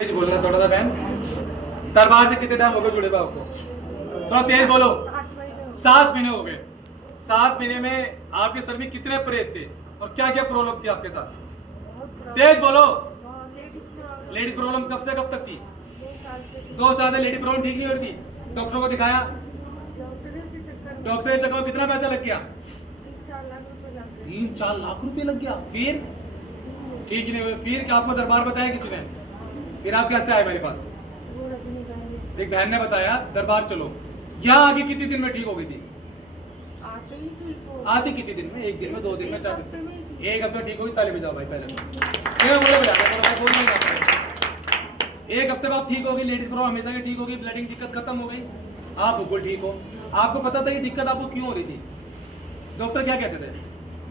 बोलना थोड़ा सा बहन। दरबार से कितने टाइम हो गए जुड़े हुए आपको? थोड़ा तेज बोलो। 7 महीने हो गए। 7 महीने में आपके सर में कितने प्रेत थे और क्या क्या प्रॉब्लम थी आपके साथ? तेज बोलो। लेडीज प्रॉब्लम कब से कब तक थी? 2 साल से लेडी प्रॉब्लम ठीक नहीं हो रही थी। डॉक्टर को दिखाया? डॉक्टर के चक्कर में कितना पैसा लग गया? 3-4 लाख रुपए लग गया। फिर ठीक नहीं हुआ। फिर क्या आपको दरबार बताया किसी ने? फिर आप कैसे आए मेरे पास? एक बहन ने बताया दरबार चलो। यहाँ आगे कितने दिन में ठीक हो गई थी? आते कितने दिन में? 1 दिन में, 2 दिन में, 4 दिन में? 1 हफ्ते ठीक होगी। ताली बजाओ भाई पहले। बोले बजा 1 हफ्ते में आप ठीक होगी। लेडीज प्रॉब्लम हमेशा की ठीक होगी। ब्लडिंग दिक्कत खत्म हो गई। आप बिल्कुल ठीक हो। आपको पता था ये दिक्कत आपको क्यों हो रही थी? डॉक्टर क्या कहते थे?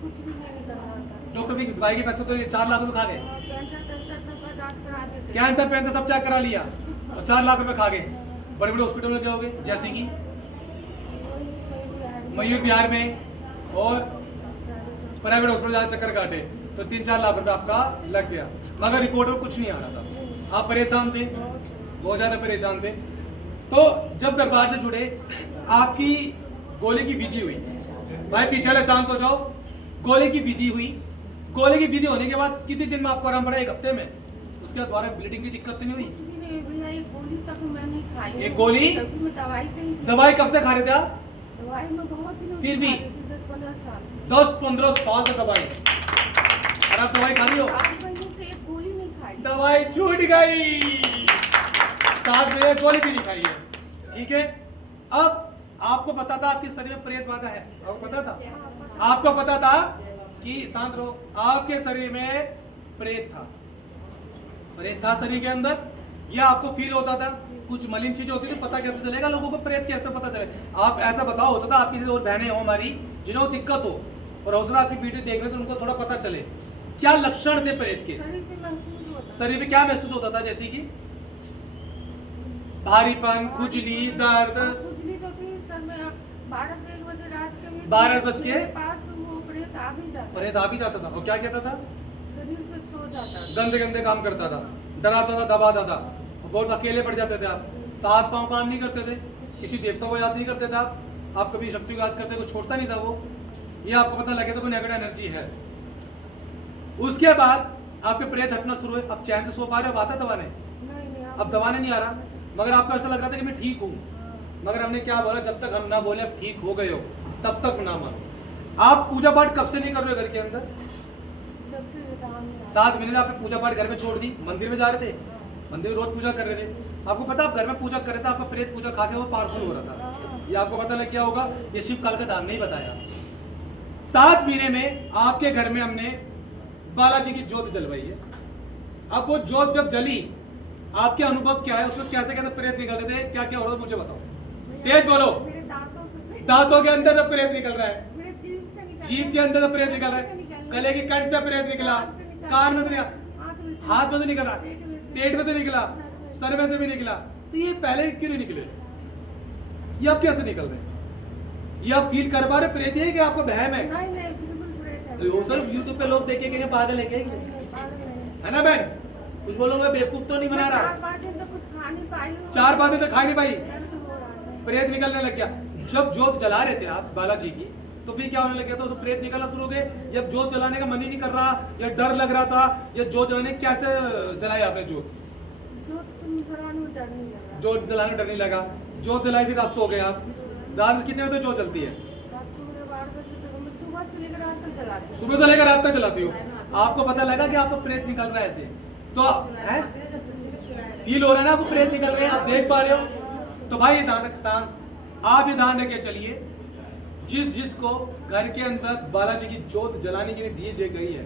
कुछ भी नहीं कर रहा था। डॉक्टर भी दवाई के पैसे तो 4 लाख रुपए खा गए। कैंसर पैंसर सब चेक करा लिया और 4 लाख रुपए खा गए। बड़े बड़े हॉस्पिटल में क्या हो गए? जैसे कि मयूर बिहार में और प्राइवेट हॉस्पिटल चक्कर काटे तो 3-4 लाख रुपए आपका लग गया। मगर रिपोर्ट में कुछ नहीं आ रहा था। आप परेशान थे, बहुत ज्यादा परेशान थे। तो जब दरबार से जुड़े आपकी गोली की विधि हुई। भाई पीछे शांत हो जाओ। गोली की विधि हुई। गोली की विधि होने के बाद कितने दिन में आपको आराम पड़ा? 1 हफ्ते में। उसके बाद दोबारा ब्लीडिंग की दिक्कत नहीं हुई? कुछ भी नहीं भैया, एक गोली तक मैं नहीं खाई। एक गोली? दवाई कब से खा रहे थे आप? दवाई में बहुत दिन फिर भी 10-15 साल से। 10-15 साल से दवाई। और आप दवाई खा रही हो? 7 महीने से एक गोली नहीं खाई। दवाई छूट गई। 7 महीने गोली भी नहीं खाई है। ठीक है। अब आपको पता था आपके शरीर में प्रेत बाधा है? आपको पता था? आपको पता था कि शांत रहो, आपके शरीर में प्रेत था। प्रेत था शरीर के अंदर। यह आपको फील होता था? कुछ मलिन चीज होती थी। पता कैसे चलेगा लोगों को प्रेत कैसे पता चले? आप ऐसा बताओ। हो सकता है आपकी और बहनें हो हमारी जिन्हें दिक्कत हो और हो सकता आपकी वीडियो देख रहे तो उनको थोड़ा पता चले क्या लक्षण थे प्रेत के। शरीर पे क्या महसूस होता था? जैसे कि भारीपन, खुजली, दर्द। खुजली तो थी सर में। 12 से 1 बजे रात के 12 बज के पास वो प्रेत आ भी जाता। प्रेत आ भी जाता था। और क्या कहता था? शरीर पे सो जाता। गंदे गंदे काम करता था, डराता था, दबाता था। बहुत अकेले पड़ जाते थे आप। तो हाथ पांव काम नहीं करते थे। किसी देवता को याद नहीं करते थे आप कभी शक्ति को याद करते को छोड़ता नहीं था वो। ये आपको पता लगे तो कोई नेगेटिव एनर्जी है। उसके बाद आपके प्रेत हटना शुरू हुए। अब चैन से सो पा रहे हो? आता दवाने? नहीं अब दवाने नहीं आ रहा। मगर आपको ऐसा लग रहा था कि मैं ठीक हूँ। मगर हमने क्या बोला? जब तक हम ना बोले अब ठीक हो गए हो तब तक ना मानो। आप पूजा पाठ कब से नहीं कर रहे हो घर के अंदर? 7 महीने आपने पूजा पाठ घर में छोड़ दी। मंदिर में जा रहे थे, मंदिर में रोज पूजा कर रहे थे। आपको पता आप घर में पूजा कर रहे थे, आपका प्रेत पूजा खा के वो पावरफुल हो रहा था। ये आपको पता लग गया होगा। ये शिव काल का दान नहीं बताया। 7 महीने में आपके घर में हमने बालाजी की ज्योत जलवाई है। अब वो ज्योत जब जली आपके अनुभव क्या है? उसमें कैसे कैसे प्रेत निकल रहे थे? क्या क्या हो रहा है मुझे बताओ। तेज बोलो। दांतों के अंदर से प्रेत निकल रहा है, जीभ के अंदर से प्रेत निकल रहा है, गले की कंठ से प्रेत निकला, कान में से निकला, हाथ में से निकला, पेट में से निकला, सर में से भी निकला। तो ये पहले क्यों नहीं निकले? ये अब कैसे निकल रहे? ये आप फील कर पा रहे प्रेत है कि आपको वहम है? तो सर यूट्यूब पे लोग देखे कि पागल है क्या? है ना बहन? कुछ बोलोगे? बेवकूफ तो नहीं बना रहा। 4-5 दिन तो कुछ खा नहीं पाई। 4-5 दिन तो खा नहीं पाई। प्रेत निकलने लग गया। जब ज्योत जला रहे थे आप बालाजी की तो फिर क्या होने लग गया था? तो प्रेत निकलना शुरू हो गए। जब ज्योत जलाने का मन ही नहीं कर रहा या डर लग रहा था या ज्योत जलाने कैसे जलाई आपने? ज्योत जलाने में डर नहीं लगा। ज्योत जलाई फिर आप सो गए। आप रात कितने बजे ज्योत जलती है? सुबह से लेकर रात तक जलाती हो। आपको पता लगा कि आपको प्रेत निकल रहा है ऐसे? तो है फील हो रहा है ना आपको प्रेत निकल रहे हैं? आप देख पा रहे हो? तो भाई ये ध्यान रख, आप ये ध्यान रखे चलिए जिसको घर के अंदर बालाजी की ज्योत जलाने के लिए दी गई है,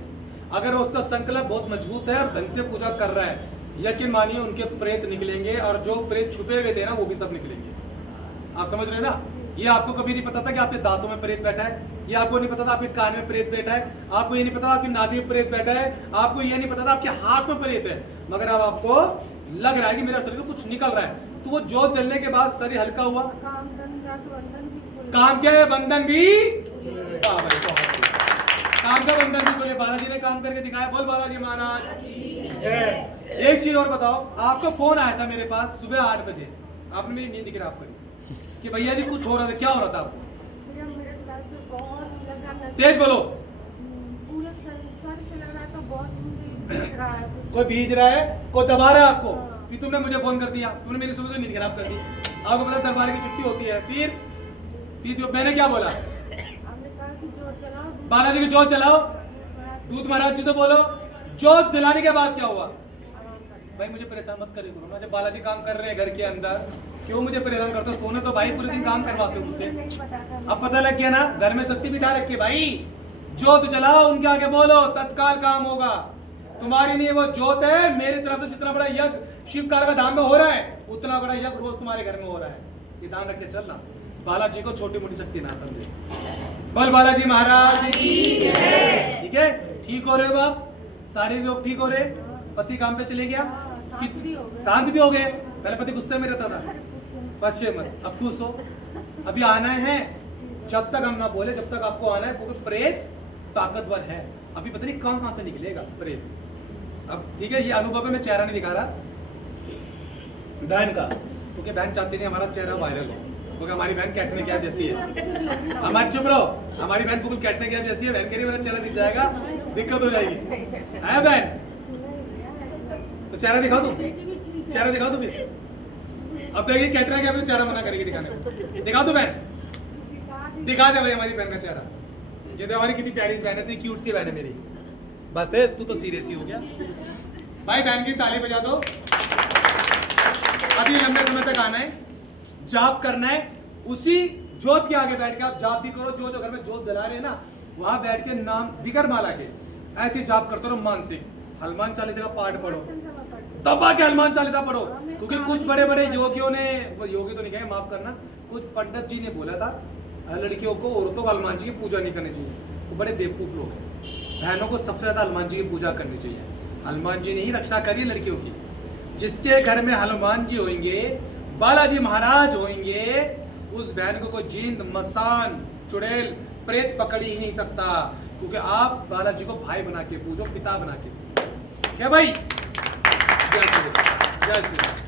अगर उसका संकल्प बहुत मजबूत है और ढंग से पूजा कर रहा है, यकीन मानिए उनके प्रेत निकलेंगे। और जो प्रेत छुपे हुए थे ना वो भी सब निकलेंगे। आप समझ रहे हो ना? ये आपको कभी नहीं पता था कि आपके दांतों में प्रेत बैठा है। ये आपको नहीं पता था आपके कान में प्रेत बैठा है। आपको ये नहीं पता था आपकी नाभि में प्रेत बैठा है। आपको ये नहीं पता था आपके हाथ में प्रेत है। मगर अब आपको लग रहा है कि मेरा शरीर में कुछ निकल रहा है। तो वो ज्योत जलने के बाद शरीर हल्का हुआ। काम के बंधन भी काम का बंधन भी बोले। बालाजी ने काम करके दिखाया। बोल बालाजी महाराज। एक चीज और बताओ, आपका फोन आया था मेरे पास सुबह 8 बजे, आपने मेरी नींद खराब करी कि भैया जी कुछ हो रहा था, क्या हो रहा था आपको? भैया मेरे सर पे बहुत लगा था। तेज बोलो। पूरे सर से लग रहा था, बहुत मुझे दिख रहा है कुछ। कोई भीज रहा है, कोई दबा रहा है आपको, हाँ। फिर तुमने मुझे फोन कर दिया, तुमने मेरी सुबह से नींद खराब कर दी। आपको पता है दरबार की छुट्टी होती है, फिर जो मैंने क्या बोला, आपने कहा कि जोत चलाओ, दूध बालाजी की जोत चलाओ, दूध महाराज जी तो बोलो। जोत जलाने के बाद क्या हुआ? आराम कर। भाई मुझे परेशान मत करे करो ना, जब बालाजी काम कर रहे हैं घर के अंदर, क्यों मुझे परेशान करते हो? सोने तो भाई पूरे दिन काम करवाते हो मुझसे। नहीं पता था। अब पता लग गया ना, घर में शक्ति बिठा रखी है भाई। जोत जलाओ, उनके आगे बोलो, तत्काल काम होगा। तुम्हारी नहीं, वो जोत है मेरी तरफ से। जितना बड़ा यज्ञ शिव काल का धाम में हो रहा है, उतना बड़ा यज्ञ रोज तुम्हारे घर में हो रहा है। ये ध्यान रख के चलना, बालाजी को छोटी मोटी शक्ति ना समझे। बोल बालाजी महाराज की जय। ठीक है, ठीक हो रहे हो आप? सारे लोग ठीक हो रहे? पति काम पे चले गया? शांत भी हो गए। शांत भी हो गए? पहले पति गुस्से में रहता था, अरे पूछो नहीं। बच्चे मत, अब खुश हो। अभी आना है, जब तक हम ना बोले जब तक आपको आना है, क्योंकि प्रेत ताकतवर है। अभी पता नहीं कहां से निकलेगा प्रेत। अब ठीक है, ये अनुभव है, मैं चेहरा नहीं दिखा रहा बहन का, क्योंकि बहन चाहती नहीं हमारा चेहरा वायरल हो, क्योंकि हमारी बहन कैटने कैफ जैसी है। हमारी चुप रहो, हमारी बहन बिल्कुल कैटने कैफ जैसी है। बहन कह रही है मेरा चेहरा दिख जाएगा, दिक्कत हो जाएगी, है बहन? तो चेहरा दिखा दो, चेहरा दिखा दो फिर। अब देखिए कैटरिंग क्या चेहरा मना करेगी दिखाने को। दिखा दो बहन, दिखा दे भाई हमारी बहन का चेहरा। ये तो हमारी कितनी प्यारी बहन है, इतनी क्यूट सी बहन है मेरी। बस है, तू तो सीरियस ही हो गया भाई। बहन की ताली बजा दो। अभी लंबे समय तक आना है, जाप करना है, उसी जोत के आगे बैठ के आप जाप भी करो। जो घर में जोत जला रहे हैं ना, वहां बैठ के नाम बिगर माला के ऐसे जाप करते रहो। मानसिक हनुमान चालीसा का पाठ पढ़ो, दबा के हनुमान चालीसा पढ़ो, क्योंकि कुछ बड़े बड़े योगियों ने, योगी तो नहीं कहे, माफ करना, कुछ पंडित जी ने बोला था लड़कियों को, औरतों को हनुमान जी की पूजा नहीं करनी चाहिए। वो बड़े बेवकूफ लोग हैं। बहनों को सबसे ज्यादा हनुमान जी की पूजा करनी चाहिए। हनुमान जी ने ही रक्षा करी लड़कियों की। जिसके घर में हनुमान जी होंगे, बालाजी महाराज होंगे, उस बहन को कोई जींद, मसान, चुड़ैल, प्रेत पकड़ ही नहीं सकता, क्योंकि आप बालाजी को भाई बना के पूजो, पिता बना के। क्या भाई? जय श्री राम, जय श्री राम।